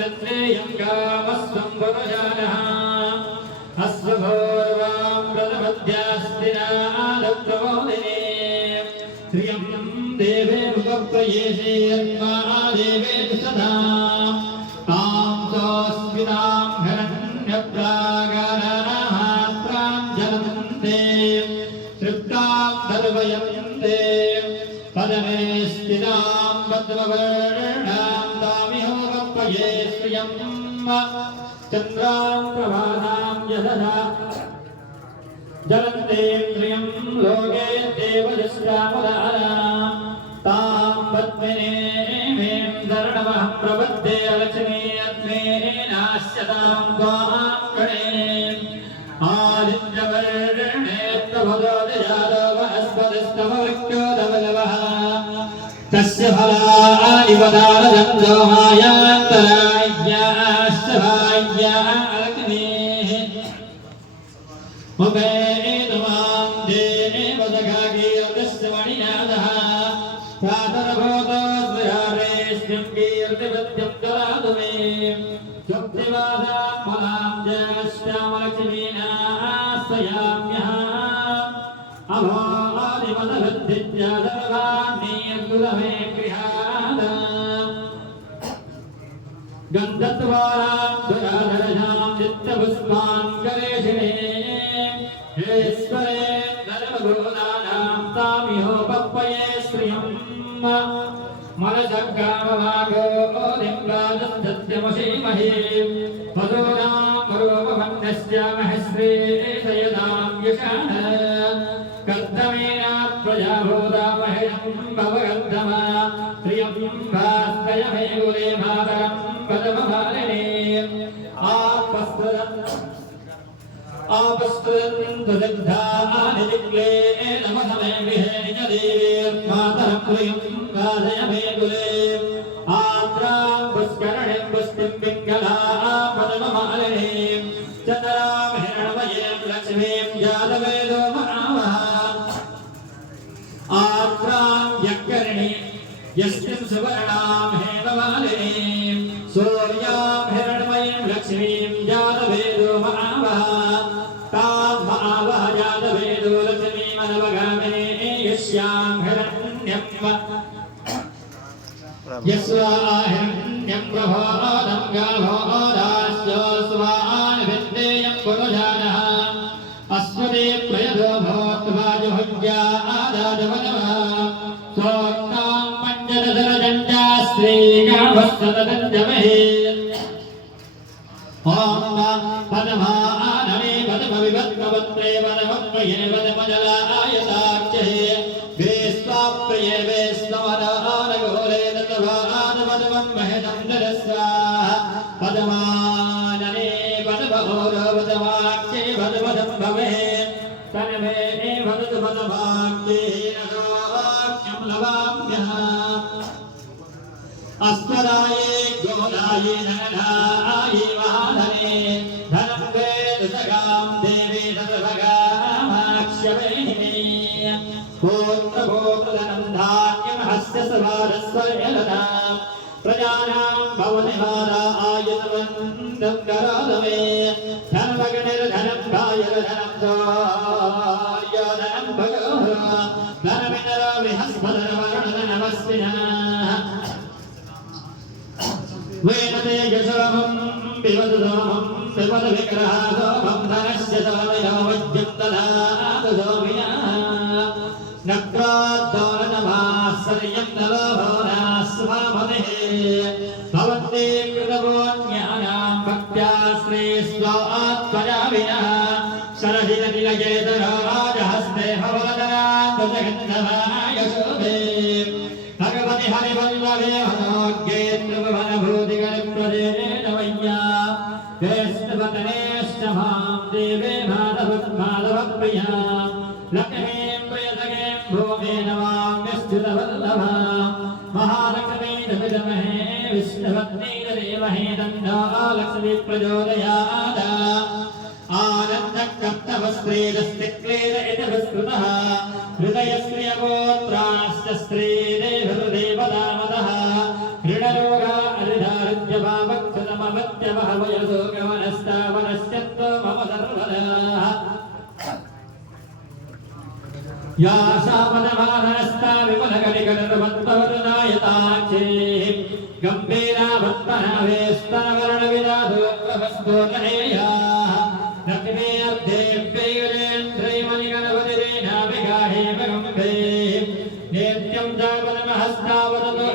वृत्तेयं कामस्वं पुरुषानः अस्वभूर्वां प्रथमध्यास्तिनादप्रबोधिने श्रियं देवे मुखप्रयेशे यन्मा देवे सदा तां सोऽस्मितां हिरण्यप्रागारामात्रां जलन्ते तृप्तां सर्वयन्ते पदमे स्थितां भद्रवर्णां तामिहोगप्रये श्रियं चन्द्रां प्रभातां यदधा जलन्तेन्द्रियं लोके देवदस्रामुदारां तां पद्मिनीं धरणमहं प्रपद्ये अलक्ष्मी अग्नेनाश्यतां त्वां गणे आदित्यवर्णे प्रभोदयादवस्पदस्तमवृक्षोदवलवः तस्य फलानि वदारदन्तो मायान्तराय्याश्चराय्या अलक्ष्मीः मुपेतुमां देवदघाकीर्तिस्य मणिनादः प्रातरभूतोऽस्मयारेस्मिं कीर्तिवद्यं ददातु मे शुक्तिवादां फलां जयश्यामलक्ष्मीनाश्रयाम्यः अभोदिमदबुद्धिज्ञा सर्वाण्यकुलमे गृहात् गन्धद्वारां दयाधरजां चित्तपुष्पान् करेशिने ईश्वरे धर्मभूतानां तामिहोपक्वये श्रियं मनसग्गामवागो लिङ्गादसत्यमशीमहे मधूनां रूपमन्यस्यामः श्रीदयदां यशाः कर्तमेन प्रजाभूतामहेयं भवगन्धमा प्रियं भास्कयमे गुरे मातरं पदमभारिणे आपस्तुदग्धानि दिक्ले नमः विहे निजदेवीर्मातरं प्रियं गाधयमे कुले आद्रां पुष्करणीं पुष्टिं पिङ्गलां पदममालिनीं चन्द्रां हिरण्मयीं लक्ष्मीं जातवेदो महावः आद्रां यज्ञरणीं यस्मिं सुवर्णां हेममालिनीं सूर्यां हिरण्मयीं लक्ष्मीं जातवेदो महावः तां महावः जातवेदो लक्ष्मीमनवगामिनी यस्यां हिरण्यं यस्वाहिरण्यं प्रभोदं गाभोदास्यो स्वान् विद्येयं पुरुषानः अस्मदे प्रयदो भवत्वाजुभुज्या आदाजवनवः सोक्तां पञ्चदशरजञ्जास्त्रीगाभस्तदञ्जमहे ॐ पदमानमे पदमविभक्तवत्रे वदमप्रिये वदमजलायताख्ये वेस्वाप्रिये वेस्वमदानगोरे दत्तवादवदमं महेदं दरस्वाः पदमानने पदमहोरवदवाक्ये वदवदं भवे तन्मे वदतु पदवाक्ये नरोक्यं लवाम्यः अस्मदाये गोदाये नगदाये महाधने धनं वेदसगां देवी सर्वगामाक्ष्यवेहिने पूर्णभूतधनं धान्यं हस्तसभारस्वयलता प्रजानां भवति माता आयुधवन्दं करोतु मे धनमगनिर्धनं भायर्धनं धोर्योधनं भगोः धनमिन्द्रो बृहस्पतिर्वरुणधनमस्मिनः वेदते यशोमं पिबतु सोमं पिबतु विग्रहासोमं धनस्य सोमयो वज्रं ददातु सोमिनः नक्रोद्धोरनमाश्चर्यं नलोभोनास्वामतिः भवन्ति कृतभोज्ञानां भक्त्या श्रीस्वात्मजाविनः शरदिनतिलकेतरो राजहस्ते भवदनान्दजगन्धमाय शोभे भगवति हरिवल्लभे मनोज्ञे त्रिभुवनभूतिगणप्रदेन वैया वेष्टवतनेष्टभां देवे माधवप्रिया लक्ष्मीं प्रियसखीं भूमे नमाम्यश्च्युतवल्लभा महालक्ष्मी दविदमहे विष्णुपत्नीरदेवहे तन्नो लक्ष्मी प्रचोदयात् आनन्दकप्तवस्त्रेदस्तिक्लेद इति विस्तृतः हृदयश्रियगोत्राश्च स्त्रीदेवदेवदामदः हृणरोगा हृदारुज्यभावक्षतम् या सापदमानस्ता विमलकलिकटपद्मवदनायताक्षे गम्भीराभक्तनावेस्तनवर्णविराधोत्तमस्तोतनेया लक्ष्मी अर्धेभ्यैरेन्द्रैमणिगणपतिरेणाभिगाहे गम्भे नित्यं जापदमहस्तावदतु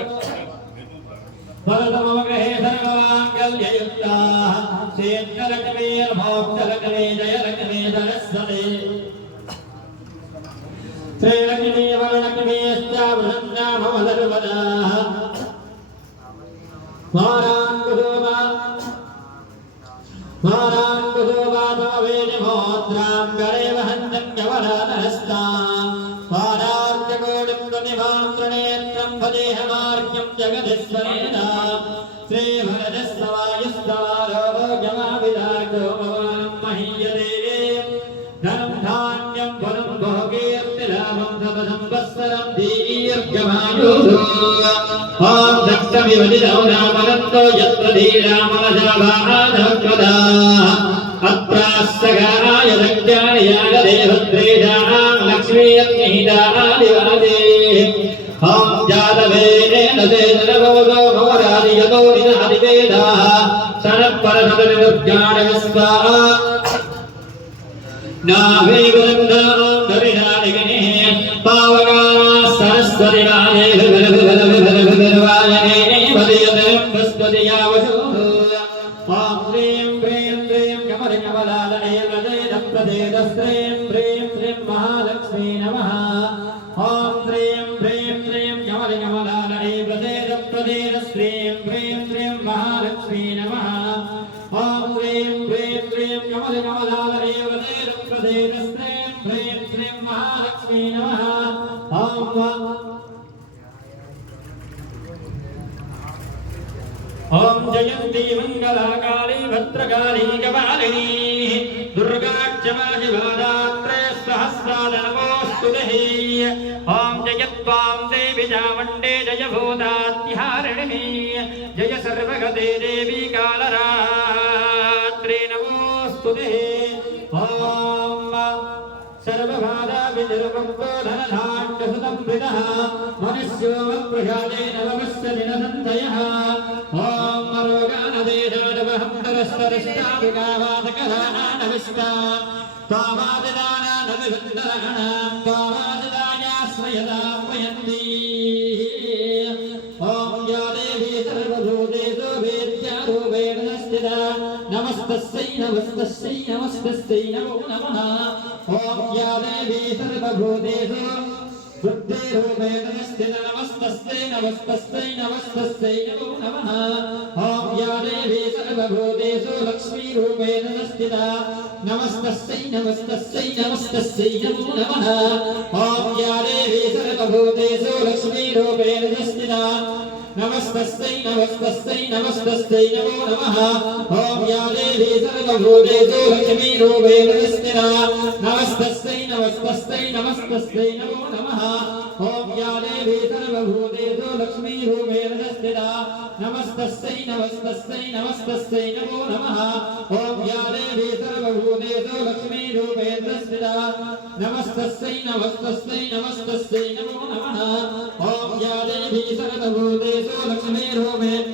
वरदमग्रहे सर्वमाङ्गल्ययुक्ताः श्रीलक्ष्मीर्मोक्षलक्ष्मी जयलक्ष्मी सरस्वती श्रीलक्ष्मी वरलक्ष्मीश्चावृन्दामवदर्वदाः माराङ्कुशोभातमवेदिमोद्रां गरेव हन्तं यवरानहस्तां पारार्यकोटिं प्रतिभां त्रिनेत्रं भजेहमार्ग्यं जगदीश्वरेण श्रीभरजस्वायुस्तवारोग्यमाविदाको भवानं महीयते धनं धान्यं फलं भोगीर्तिलाभं सपदं दीर्घमायुः ॐ दत्तमिवदिदौ नामनन्तो यत्र धीरामलजाभानवदा अत्रास्तगाय दज्ञानयागदेवद्रेजां लक्ष्मीयज्ञहितादिवादे ॐ जातवेन सेनभवगो भवरादियतो निनादिवेदाः सनत्परसदनिरुज्ञानविस्वाः नाभिवृन्दान्तरिणादिगिने पावका सरस्वती वाले विभलविभलविभलविभलवायने वदयते बृहस्पतियावशो ॐ ह्रीं ह्रीं ह्रीं कमलकमलालये प्रदेदप्रदेदस्त्रीं ह्रीं श्रीं महालक्ष्मी नमः ॐ ह्रीं ह्रीं ह्रीं कमलकमलालये प्रदेदप्रदेदस्त्रीं ह्रीं श्रीं महालक्ष्मी नमः ॐ ह्रीं ह्रीं ह्रीं कमलकमलालये प्रदेदस्त्रीं ह्रीं श्रीं महालक्ष्मी नमः ॐ जयन्ती मङ्गलाकाली भद्रकाली कपालिनी दुर्गा क्षमा शिवादात्रे सहस्रानमोऽस्तुते ॐ जयत्वां देवी चामुण्डे जय भूतात्यारिणी जय सर्वगते देवी कालरात्रि नमोऽस्तुते ॐ सर्वबाधाविनिर्मुक्तो धनधान्यसुतं वृतः मनुष्यो मत्प्रसादेन नमस्यदिनसन्धयः ॐ मरोगानदेशादवहन्तरस्तरिष्टाभिकावादकरानविष्टा त्वामादिदानानविन्दराणां त्वामादिदायाश्रयदापयन्ती ॐ या देवी सर्वभूतेषु वेद्यारूपेण स्थिता नमस्तस्यै नमस्तस्यै नमस्तस्यै नमो नमः ॐ या देवी सर्वभूतेषु बुद्धिरूपेण स्थिता नमस्तस्यै नमस्तस्यै नमस्तस्यै नमो नमः ॐ या देवी सर्वभूतेषु लक्ष्मीरूपेण स्थिता नमस्तस्यै नमस्तस्यै नमस्तस्यै नमो नमः ॐ या देवी सर्वभूतेषु लक्ष्मीरूपेण स्थिता नमस्तस्यै नमस्तस्यै नमस्तस्यै नमो नमः ॐ या देवी सर्वभूतेषु लक्ष्मीरूपेण स्थिता नमस्तस्यै नमस्तस्यै नमस्तस्यै नमो नमः ॐ या देवी सर्वभूतेषु लक्ष्मीरूपेण स्थिता नमस्तस्यै नमस्तस्यै नमस्तस्यै नमो नमः ॐ या देवी सर्वभूतेषु लक्ष्मीरूपेण स्थिता नमस्तस्यै नमस्तस्यै नमस्तस्यै नमो नमः ॐ या देवी सर्वभूतेषु लक्ष्मीरूपेण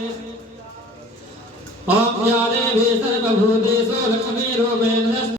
ॐ या देवी सर्वभूतेषु लक्ष्मीरूपेण